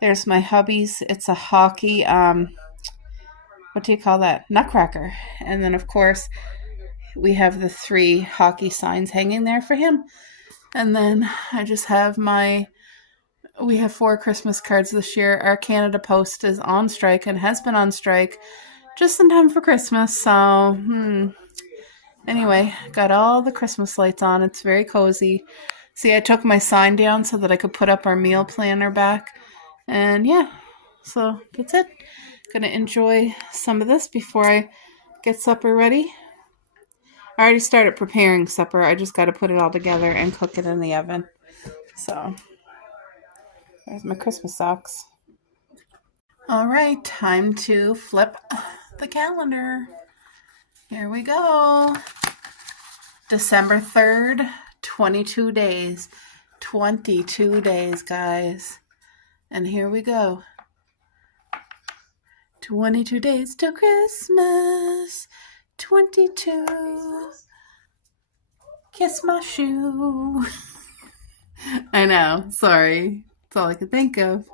There's my hubby's. It's a hockey, what do you call that? Nutcracker. And then, of course, we have the 3 hockey signs hanging there for him. And then I just have we have 4 Christmas cards this year. Our Canada Post is on strike and has been on strike just in time for Christmas. So, anyway, got all the Christmas lights on. It's very cozy. See, I took my sign down so that I could put up our meal planner back. And yeah, so that's it. Gonna enjoy some of this before I get supper ready. I already started preparing supper. I just got to put it all together and cook it in the oven. So, there's my Christmas socks. All right, time to flip the calendar. Here we go. December 3rd, 22 days. 22 days, guys. And here we go. 22 days till Christmas. 22. Kiss my shoe. I know. Sorry. That's all I could think of.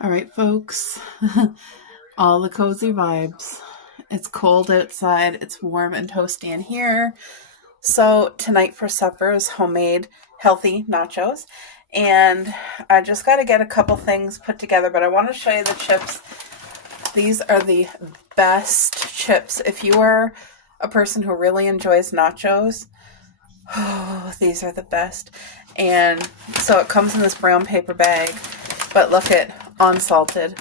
All right, folks. All the cozy vibes. It's cold outside. It's warm and toasty in here. So tonight for supper is homemade healthy nachos. And I just got to get a couple things put together, but I want to show you the chips. These are the best chips. If you are a person who really enjoys nachos, these are the best. And so it comes in this brown paper bag, but look at unsalted.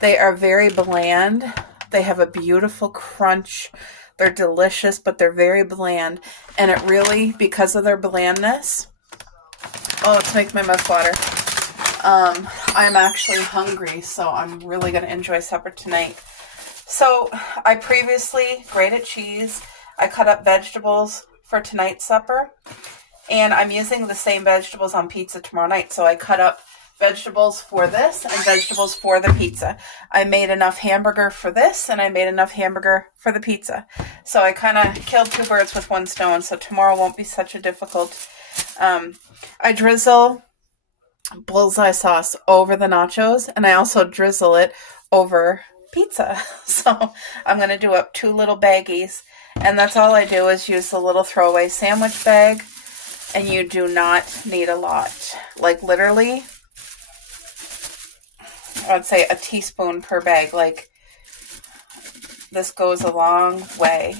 They are very bland. They have a beautiful crunch. They're delicious, but they're very bland. And it really, because of their blandness, it's making my mouth water. I'm actually hungry, so I'm really going to enjoy supper tonight. So I previously grated cheese. I cut up vegetables for tonight's supper, and I'm using the same vegetables on pizza tomorrow night. So I cut up vegetables for this and vegetables for the pizza. I made enough hamburger for this, and I made enough hamburger for the pizza. So I kind of killed 2 birds with 1 stone, so tomorrow won't be such a difficult. I drizzle bullseye sauce over the nachos, and I also drizzle it over pizza. So I'm going to do up 2 little baggies. And that's all I do is use the little throwaway sandwich bag. And you do not need a lot. Like literally, I'd say a teaspoon per bag. Like this goes a long way.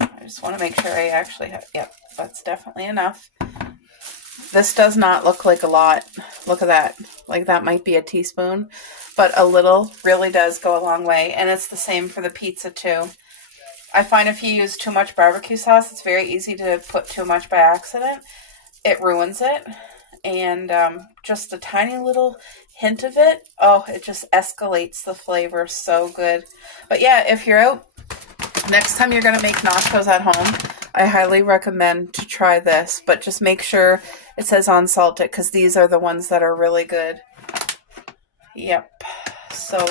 I just want to make sure I actually have, yep, that's definitely enough. This does not look like a lot. Look at that. Like that might be a teaspoon, but a little really does go a long way. And it's the same for the pizza too. I find if you use too much barbecue sauce, it's very easy to put too much by accident. It ruins it. And just a tiny little hint of it, oh, it just escalates the flavor so good. But yeah, if you're out, next time you're going to make nachos at home, I highly recommend to try this. But just make sure it says unsalted, because these are the ones that are really good. Yep. So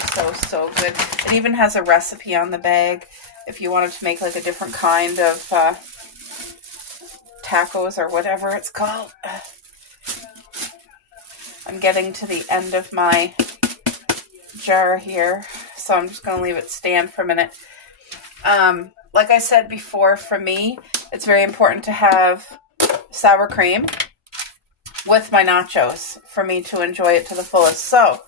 good. It even has a recipe on the bag if you wanted to make like a different kind of tacos or whatever it's called. I'm getting to the end of my jar here, so I'm just going to leave it stand for a minute. Like I said before, for me, it's very important to have sour cream with my nachos for me to enjoy it to the fullest. So,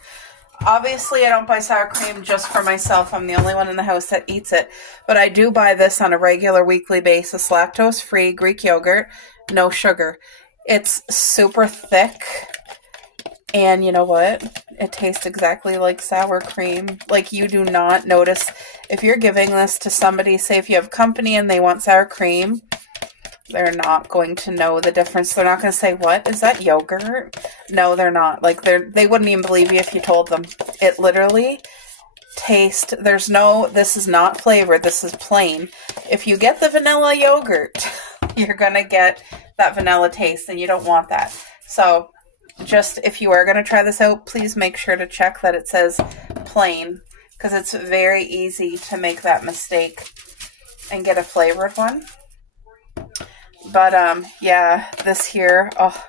obviously, I don't buy sour cream just for myself. I'm the only one in the house that eats it. But I do buy this on a regular weekly basis. Lactose-free Greek yogurt, no sugar. It's super thick. And you know what? It tastes exactly like sour cream. Like you do not notice. If you're giving this to somebody, say if you have company and they want sour cream, they're not going to know the difference. They're not going to say, what? Is that yogurt? No, they're not. Like they wouldn't even believe you if you told them. It literally tastes, this is not flavored. This is plain. If you get the vanilla yogurt, you're going to get that vanilla taste and you don't want that. So just if you are going to try this out, please make sure to check that it says plain, because it's very easy to make that mistake and get a flavored one. But yeah, this here, oh,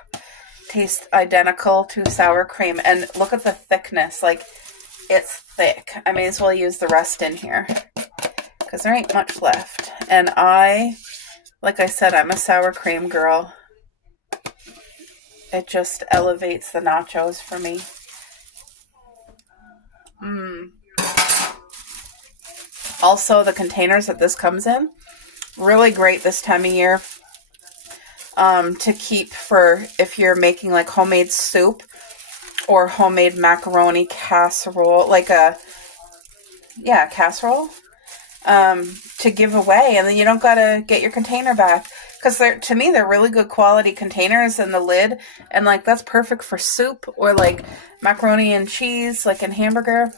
tastes identical to sour cream. And look at the thickness. Like, it's thick. I may as well use the rest in here because there ain't much left. And like I said, I'm a sour cream girl. It just elevates the nachos for me. Also, the containers that this comes in, really great this time of year to keep for if you're making like homemade soup or homemade macaroni casserole, like casserole, to give away. And then you don't got to get your container back. Because to me, they're really good quality containers in the lid. And, like, that's perfect for soup or, like, macaroni and cheese, like, in hamburger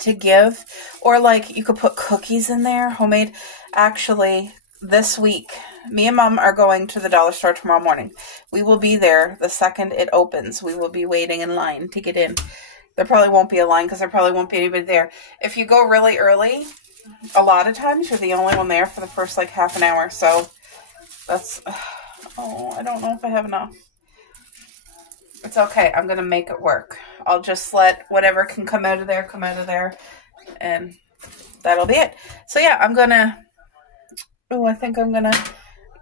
to give. Or, like, you could put cookies in there, homemade. Actually, this week, me and Mom are going to the dollar store tomorrow morning. We will be there the second it opens. We will be waiting in line to get in. There probably won't be a line because there probably won't be anybody there. If you go really early, a lot of times you're the only one there for the first, like, half an hour. So that's, I don't know if I have enough. It's okay. I'm going to make it work. I'll just let whatever can come out of there, and that'll be it. So yeah, I think I'm going to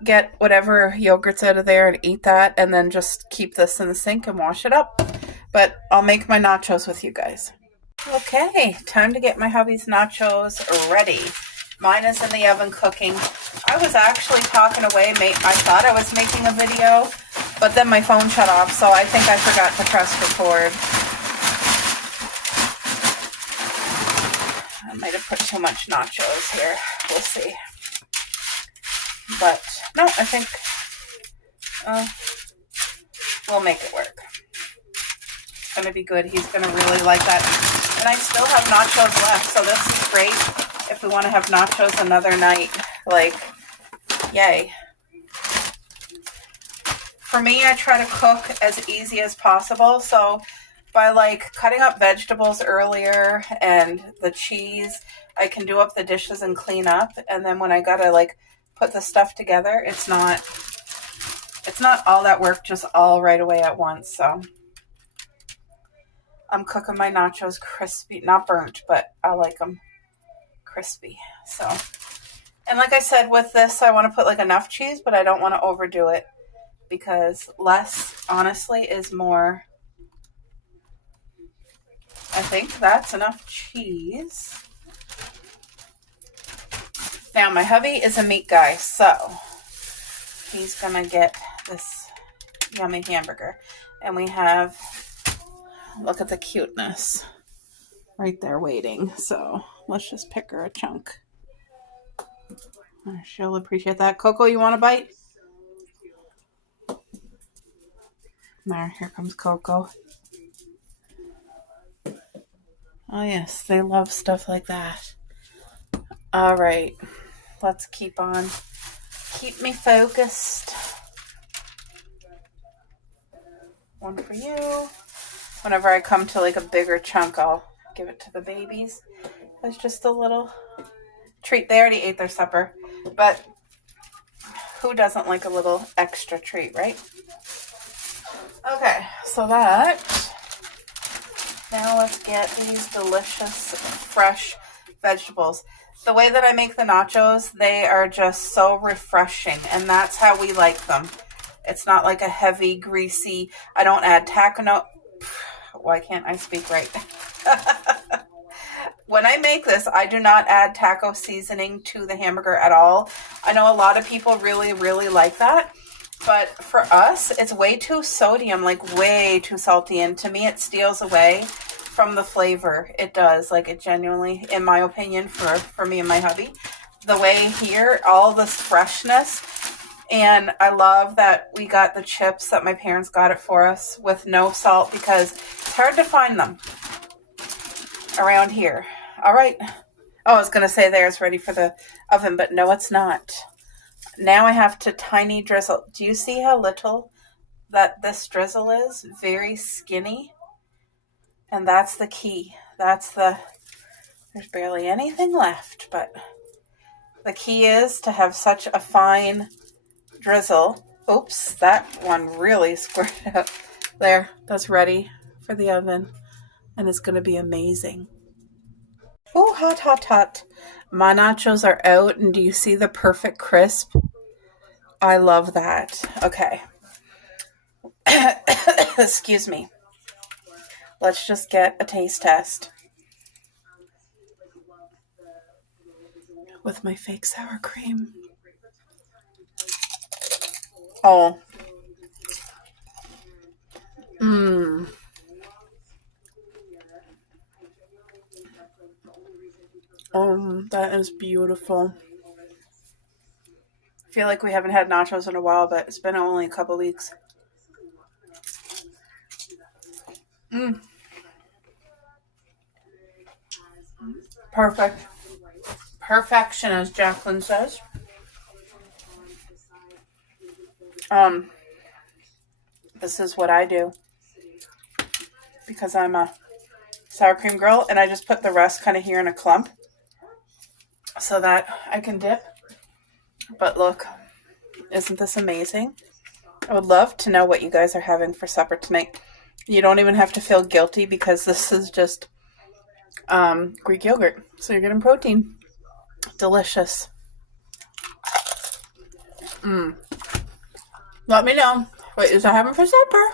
get whatever yogurt's out of there and eat that, and then just keep this in the sink and wash it up. But I'll make my nachos with you guys. Okay, time to get my hubby's nachos ready. Mine is in the oven cooking. I was actually talking away. I thought I was making a video, but then my phone shut off, so I think I forgot to press record. I might have put too much nachos here. We'll see. But, no, I think we'll make it work. It's going to be good. He's going to really like that. And I still have nachos left, so this is great. If we want to have nachos another night, like, yay. For me, I try to cook as easy as possible. So by like cutting up vegetables earlier and the cheese, I can do up the dishes and clean up. And then when I gotta like put the stuff together, it's not all that work just all right away at once. So I'm cooking my nachos crispy, not burnt, but I like them crispy. So, and like I said, with this, I want to put like enough cheese, but I don't want to overdo it because less, honestly, is more. I think that's enough cheese. Now, my hubby is a meat guy, so he's going to get this yummy hamburger. And we have, look at the cuteness right there waiting. So let's just pick her a chunk. She'll appreciate that. Coco, you want a bite? There, here comes Coco. Oh yes, they love stuff like that. All right, let's keep me focused. One for you. Whenever I come to like a bigger chunk, I'll give it to the babies. It's just a little treat. They already ate their supper, but who doesn't like a little extra treat, right? Okay, so that, now let's get these delicious fresh vegetables. The way that I make the nachos, they are just so refreshing, and that's how we like them. It's not like a heavy, greasy, I don't add taco. Why can't I speak right? When I make this, I do not add taco seasoning to the hamburger at all. I know a lot of people really, really like that. But for us, it's way too sodium, like way too salty. And to me, it steals away from the flavor. It does. Like it genuinely, in my opinion, for me and my hubby. The way here, all this freshness. And I love that we got the chips that my parents got it for us with no salt because it's hard to find them around here. All right. Oh, I was going to say there's ready for the oven, but no, it's not. Now I have to tiny drizzle. Do you see how little that this drizzle is? Very skinny. And that's the key. There's barely anything left, but the key is to have such a fine drizzle. Oops, that one really squirted out. There, that's ready for the oven. And it's going to be amazing. Oh, hot, hot, hot. My nachos are out, and do you see the perfect crisp? I love that. Okay. Excuse me. Let's just get a taste test with my fake sour cream. Oh. That is beautiful. I feel like we haven't had nachos in a while, but it's been only a couple weeks. Perfect. Perfection, as Jacqueline says. This is what I do because I'm a sour cream girl, and I just put the rest kind of here in a clump so that I can dip. But look, isn't this amazing? I would love to know what you guys are having for supper tonight. You don't even have to feel guilty because this is just Greek yogurt. So you're getting protein. Delicious. Let me know what you're having for supper.